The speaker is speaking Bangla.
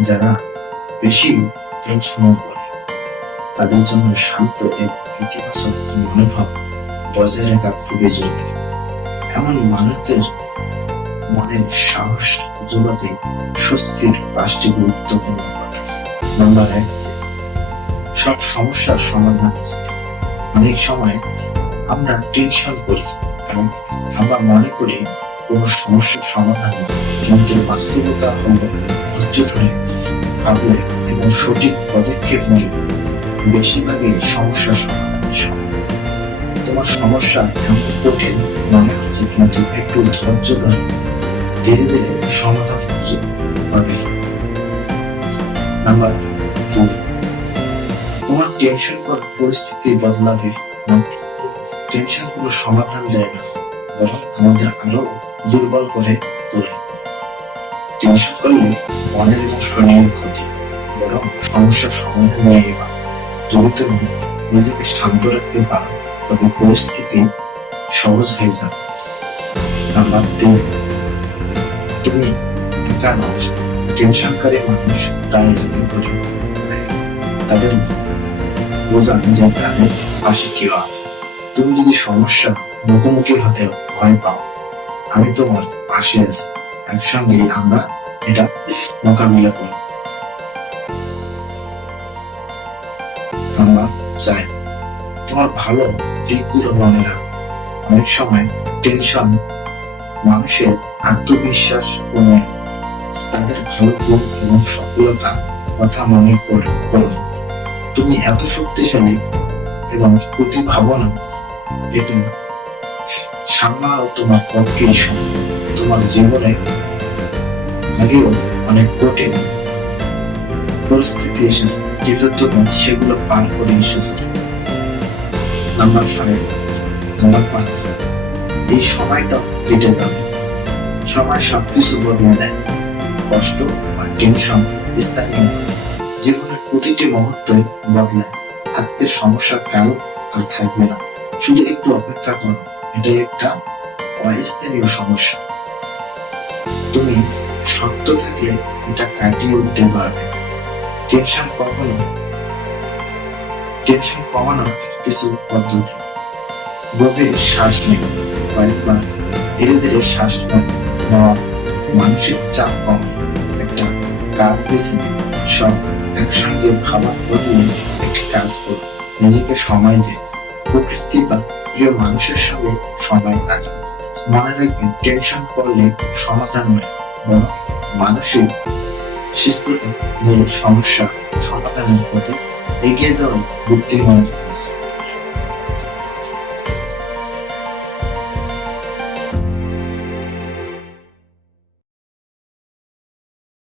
যারা বেশি টেনশন করে, তাদের জন্য শান্ত এবং ইতিবাচক মনোভাব বজায় রাখা খুবই জরুরি এমন মানুষদের মনের সাহস যোগাতে স্বস্তির পাঁচটি গুরুত্বপূর্ণ কথা নম্বর এক, সব সমস্যার সমাধান আছে অনেক সময় আমরা টেনশন করি এবং আমরা মনে করি কোনো সমস্যার সমাধান। কিন্তু বাস্তবতা হল ধৈর্য ধরে ভাবলে এবং সঠিক পদক্ষেপ নিলে বেশিরভাগই সমস্যার সমাধান তোমার সমস্যা এমন কঠিন মনে হচ্ছে কিন্তু একটু ধৈর্য ধরে ধীরে ধীরে সমাধান খুঁজে পাবে। নাম্বার দুই, তোমার টেনশন কর পরিস্থিতি বদলাবে টেনশন কোনো সমাধান দেয় না, বরং আমাদের আরও দুর্বল করে তোলে। টেনশন করলে মনের এবং শরীরের ক্ষতি। বরং সমস্যার সমাধান নিয়ে এবার যদি তুমি নিজেকে শান্ত রাখতে পারো, তবে পরিস্থিতি সহজ হয়ে যাবে। নাম্বার তিন, তুমি একা নও। টেনশনকারী মানুষ প্রায় ভেঙে পড়ে তাদের বোঝান যে তাদের পাশে কেউ আছে। তুমি যদি সমস্যা মুখোমুখি হতে ভয় পাও, আমি তোমার পাশে আছি। একসঙ্গে আমরা এটা মোকাবিলা করব আমরা চাই তোমার ভালো দিকগুলো মনে রাখো। অনেক সময় টেনশন মানুষের আত্মবিশ্বাস কমে তাদের ভালো গুণ এবং সফলতা কথা মনে করে করো। তুমি এত শক্তিশালী এবং প্রতিভাবনা এটা সামলাও তোমার পক্ষেই সম্ভব তোমার জীবনে আগেও অনেক কঠিন পরিস্থিতি এসেছে। কিন্তু তুমি সেগুলো পার করে এসেছ। নাম্বার ফাইভ নাম্বার পাঁচ এই সময়টা কেটে যাবে। সময় সবকিছু বদলে দেয়। কষ্ট আর টেনশন স্থানীয় জীবনের প্রতিটি মুহূর্তে বদলায় আজকের সমস্যার কাল আর থাকবে না। শুধু একটু অপেক্ষা করো। এটাই একটা অস্থানীয় সমস্যা। তুমি শক্ত থাকলে এটা কাটিয়ে উঠতে পারবে। টেনশন কখনো, টেনশন কমানোর কিছু পদ্ধতি। গভীর শ্বাস নিন, কয়েকবার ধীরে ধীরে শ্বাস নেওয়া মানসিক চাপ কমে। একটা কাজ বেছে সব একসঙ্গে ভাবার বদলে একটি কাজ করুন। নিজেকে সময় দিন। প্রকৃতি বা প্রিয় মানুষের সঙ্গে সময় কাটান। মনে রাখবেন টেনশন করলে সমাধান নয় বরং নিয়ে সমস্যা সমাধানের পথে এগিয়ে যাওয়া বুদ্ধিমানের কাজ